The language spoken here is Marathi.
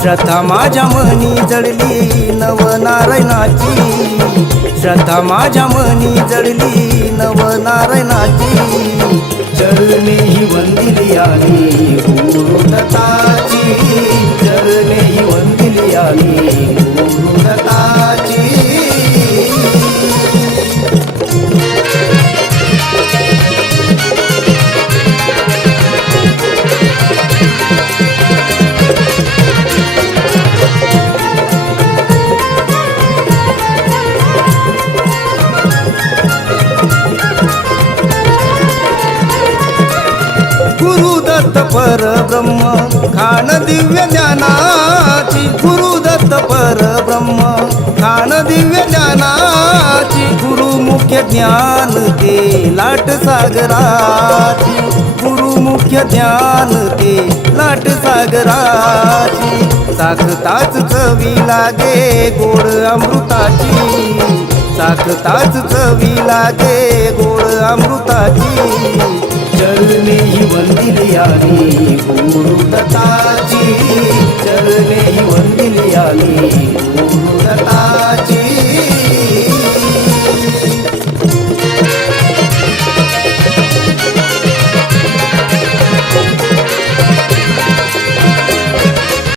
श्रद्धा माझ्या मनी जडली नवनारायणाची, श्रद्धा माझ्या मनी जडली नवनारायणाची, चरणी वंदिली आली गुरुदत्ताची, चरणी वंदिली आली गुरुदत्ताची। गुरुदत्त परब्रह्म खान दिव्य ज्ञानाची, गुरुदत्त परब्रह्म खान दिव्य ज्ञानाची, गुरुमुख्य ज्ञान ते लाट सागराची, गुरुमुख्य ज्ञान ते लाट सागराची, साखताच चवी लागे गोड अमृताची, साखताच चवी लागे गोड अमृताची, चरणी वंदिली आली गुरुदत्ताची, चरणी वंदिली आली गुरुदत्ताची।